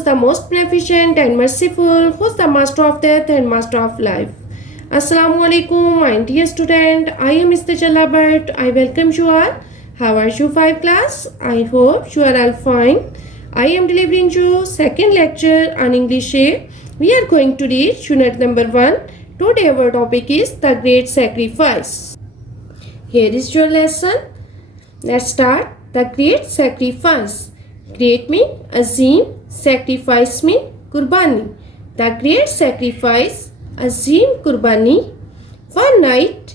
who's the most beneficent and merciful, who's the master of death and master of life. Assalamu alaikum, my dear student. I am Mr. Jalabert. I welcome you all. How are you 5 class? I hope you are all fine. I am delivering you second lecture on English A. We are going to read unit number 1. Today our topic is the great sacrifice. Here is your lesson. Let's start. The great sacrifice. Great mean azim, sacrifice mean kurbani. The great sacrifice, azim kurbani. One night,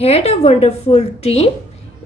had a wonderful dream.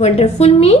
Wonderful mean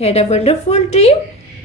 Had a wonderful dream.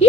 He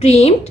dreamed.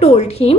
told him.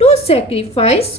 to sacrifice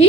He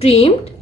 dreamed.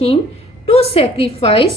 him to sacrifice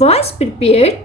was prepared.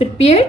prepared.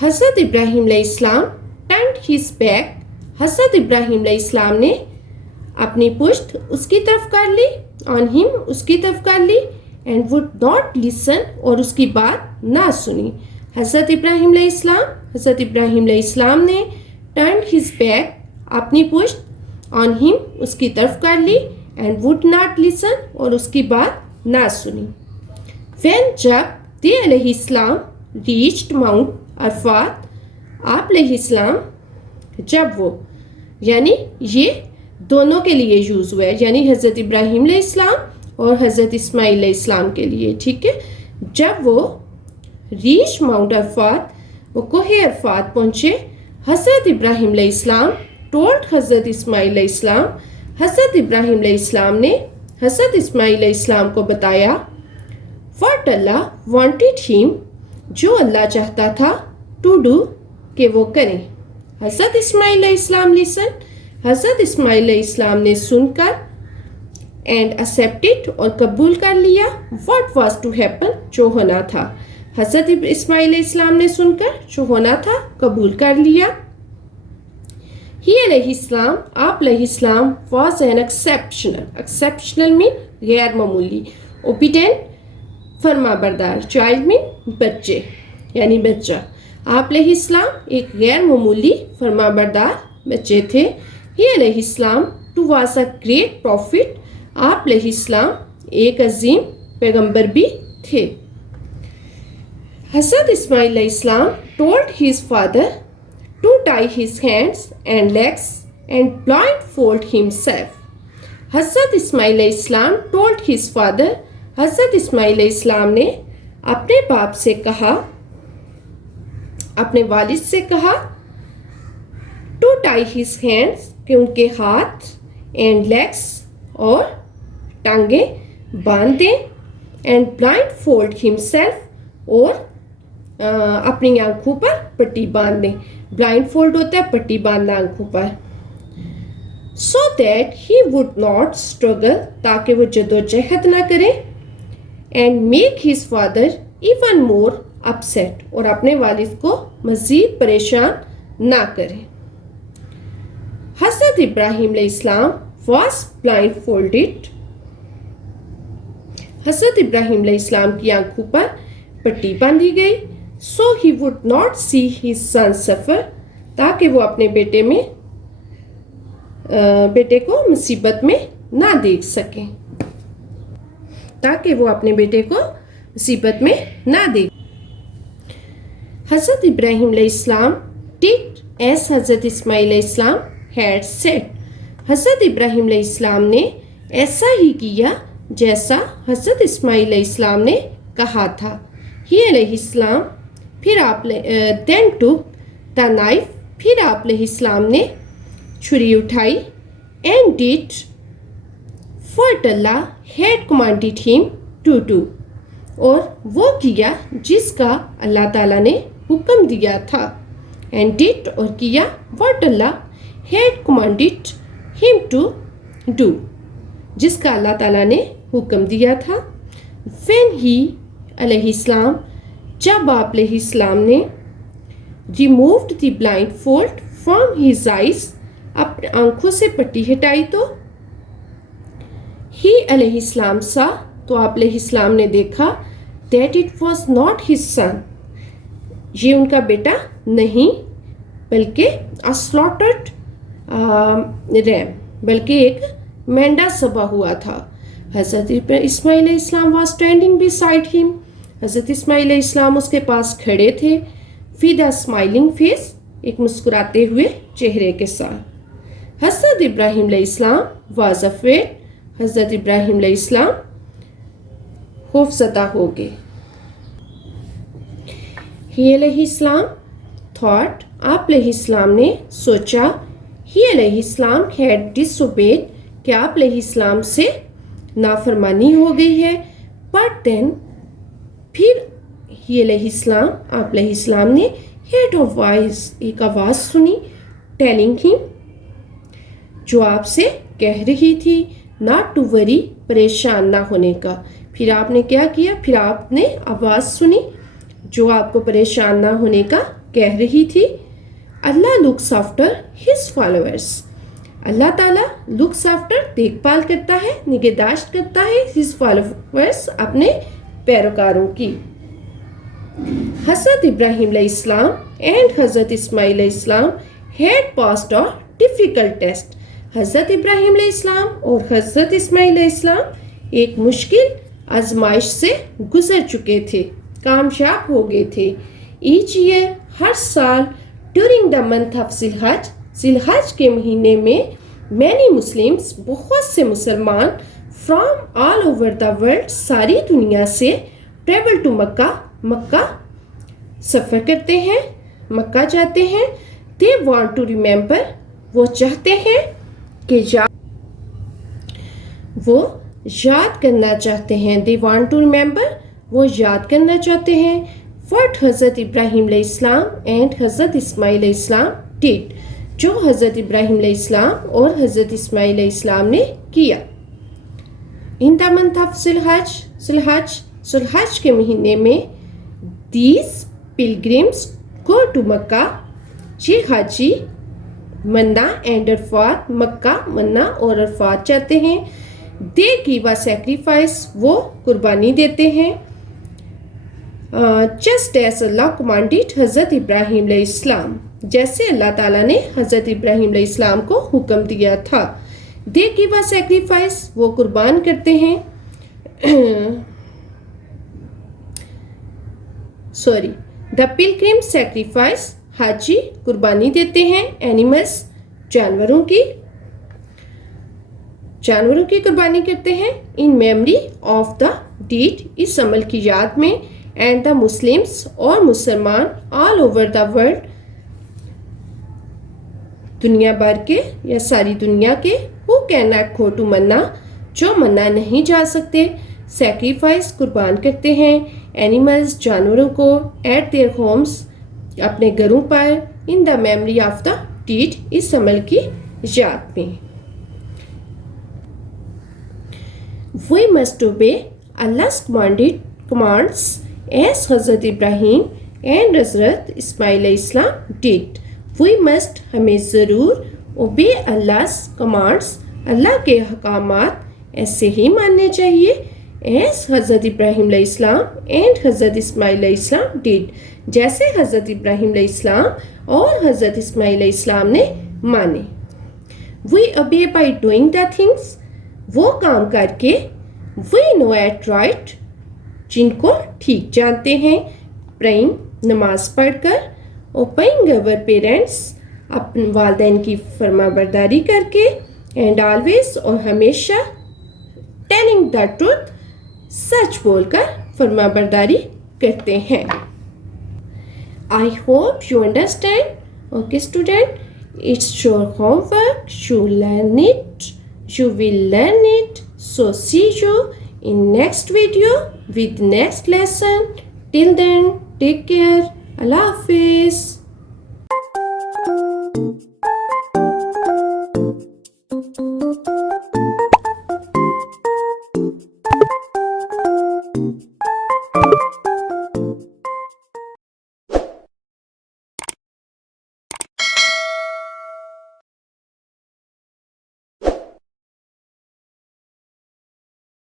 حضرت ابراہیم علیہ السلام turned his back. حضرت ابراہیم علیہ السلام نے اپنی پشت اس کی طرف کر لی, on him اس کی طرف کر لی, and would not listen اور اس کی بات نہ سنی. حضرت ابراہیم علیہ السلام نے turned his back اپنی پشت on him اس کی طرف کر لی, and would not listen اور اس کی بات نہ سنی. when جب they علیہ السلام reached Mount عرفات, آپ علیہ السلام جب وہ, یعنی یہ دونوں کے لیے یوز ہوا ہے, یعنی حضرت ابراہیم علیہ السلام اور حضرت اسماعیل علیہ السلام کے لیے, ٹھیک ہے. جب وہ ریچ ماؤنٹ عرفات, وہ کوہ عرفات پہنچے, حضرت ابراہیم علیہ السلام ٹولڈ حضرت اسماعیل علیہ السلام, حضرت ابراہیم علیہ السلام نے حضرت اسماعیل علیہ السلام کو بتایا what اللہ wanted him جو اللہ چاہتا تھا to do کہ وہ کریں. حضرت اسماعیل علیہ السلام listen, حضرت اسماعیل علیہ السلام نے سن کر and accepted اور قبول کر لیا what was to happen جو ہونا تھا. حضرت اسماعیل علیہ السلام نے سن کر جو ہونا تھا قبول کر لیا. ہی علیہ السلام, آپ علیہ السلام was an exceptional mean غیر معمولی, obedient فرما بردار, child mean بچے یعنی بچہ. آپ علیہ السلام ایک غیر معمولی فرما بردار بچے تھے. ہی علیہ السلام to was a great prophet, آپ علیہ السلام ایک عظیم پیغمبر بھی تھے. حضرت اسماعیل علیہ السلام told his father to tie his hands and legs and blindfold himself. حضرت اسماعیل علیہ السلام told his father, حضرت اسماعیل علیہ السلام نے اپنے باپ سے کہا, اپنے والد سے کہا to tie his hands کہ ان کے ہاتھ and legs اور ٹانگیں باندھ دیں, and blindfold himself اور اپنی آنکھوں پر پٹی باندھ دیں. بلائنڈ فولڈ ہوتا ہے پٹی باندھنا آنکھوں پر. so that he would not struggle تاکہ وہ جدوجہد نہ کرے, and make his father even more upset اور اپنے والد کو مزید پریشان نہ کرے. حضرت ابراہیم علیہ السلام was blindfolded, حضرت ابراہیم علیہ السلام کی آنکھوں پر پٹی باندھی گئی. so he would not see his son suffer تاکہ وہ اپنے بیٹے کو مصیبت میں نہ دیکھ سکیں, تاکہ وہ اپنے بیٹے کو مصیبت میں نہ دیکھ. حضرت ابراہیم علیہ السلام did as حضرت اسماعیل علیہ السلام had said, حضرت ابراہیم علیہ السلام نے ایسا ہی کیا جیسا حضرت اسماعیل علیہ السلام نے کہا تھا. ہی علیہ السلام پھر آپ then took the knife, پھر آپ علیہ السلام نے چھری اٹھائی, and did what Allah had commanded him to do, اور وہ کیا جس کا اللہ تعالیٰ نے حکم دیا تھا. and did اور کیا what Allah had commanded him to do, جس کا اللہ تعالیٰ نے حکم دیا تھا. when he علیہ السلام جب آپ علیہ السلام نے removed the blindfold from his eyes اپنے آنکھوں سے پٹی ہٹائی تو he علیہ السلام سا تو آپ علیہ السلام نے دیکھا that it was not his son, یہ ان کا بیٹا نہیں بلکہ a slaughtered ram, بلکہ ایک مینڈا ذبح ہوا تھا. حضرت اسماعیل علیہ السلام was standing beside him, حضرت اسماعیل علیہ السلام اس کے پاس کھڑے تھے. with a smiling face, ایک مسکراتے ہوئے چہرے کے ساتھ. حضرت ابراہیم علیہ السلام was afraid, حضرت ابراہیم علیہ السلام خوف زدہ ہو گئے. ہی علیہ السلام thought, آپ علیہ السلام نے سوچا, ہی علیہ السلام had disobeyed کہ آپ علیہ السلام سے نافرمانی ہو گئی ہے. but then پھر ہی علیہ السلام آپ علیہ السلام نے heard a voice, ایک آواز سنی, telling him جو آپ سے کہہ رہی تھی not to worry, پریشان نہ ہونے کا. پھر آپ نے کیا کیا, پھر آپ نے آواز سنی جو آپ کو پریشان نہ ہونے کا کہہ رہی تھی اللہ looks after his followers. اللہ تعالیٰ looks after دیکھ بھال کرتا ہے, نگہداشت کرتا ہے his followers اپنے پیروکاروں کی. حضرت ابراہیم علیہ السلام and حضرت اسماعیل علیہ السلام had passed a difficult test. حضرت ابراہیم علیہ السلام اور حضرت اسماعیل علیہ السلام ایک مشکل آزمائش سے گزر چکے تھے, کامیاب ہو گئے تھے. ایچ ایئر ہر سال ڈیورنگ دا منتھ آف ذی الحج, ذی الحج کے مہینے میں مینی مسلمس بہت سے مسلمان from all over the world ساری دنیا سے ٹریول ٹو مکہ, مکہ سفر کرتے ہیں, مکہ جاتے ہیں. دے وانٹ ٹو ریممبر, وہ چاہتے ہیں کہ وہ یاد کرنا چاہتے ہیں. دے وانٹ ٹو ریممبر, وہ یاد کرنا چاہتے ہیں. what حضرت ابراہیم علیہ السلام اینڈ حضرت اسماعیل علیہ السلام did, جو حضرت ابراہیم علیہ السلام اور حضرت اسماعیل علیہ السلام نے کیا. in the month of ذی الحج کے مہینے میں these pilgrims go to مکہ, یہ حاجی منا اینڈ عرفات, مکہ منا اور عرفات جاتے ہیں. they give a sacrifice, وہ قربانی دیتے ہیں. just as اللہ commanded حضرت ابراہیم علیہ السلام, جیسے اللہ تعالیٰ نے حضرت ابراہیم علیہ السلام کو حکم دیا تھا. they give a sacrifice, وہ قربان کرتے ہیں. the pilgrim sacrifice, حاجی قربانی دیتے ہیں. animals, جانوروں کی قربانی کرتے ہیں. in memory of the deed, اس عمل کی یاد میں. and the Muslims, اور مسلمان all over the world, دنیا بھر کے یا ساری دنیا کے, who cannot go to منا, جو منا نہیں جا سکتے, sacrifice قربان کرتے ہیں. animals, جانوروں کو, at their homes, اپنے گھروں پر. in the memory of the deed, اس عمل کی یاد میں. we must obey Allah's commands as حضرت ابراہیم and حضرت اسماعیل علیہ السلام did. we must, ہمیں ضرور, obey Allah's commands, اللہ کے احکامات ایسے ہی ماننے چاہیے. as حضرت ابراہیم علیہ السلام and حضرت اسماعیل علیہ السلام did, جیسے حضرت ابراہیم علیہ السلام اور حضرت اسماعیل علیہ السلام نے مانے. we obey by doing the things, وہ کام کر کے. we know it right, جن کو ٹھیک جانتے ہیں. praying, نماز پڑھ کر. obeying our parents, اپنے والدین کی فرما برداری کر کے. and always, اور ہمیشہ. telling the truth, سچ بول کر فرما برداری کرتے ہیں. I hope you understand. Okay student, it's your homework, you learn it, you will learn it. So see you in next video with next lesson. Till then, take care. Allah Hafiz.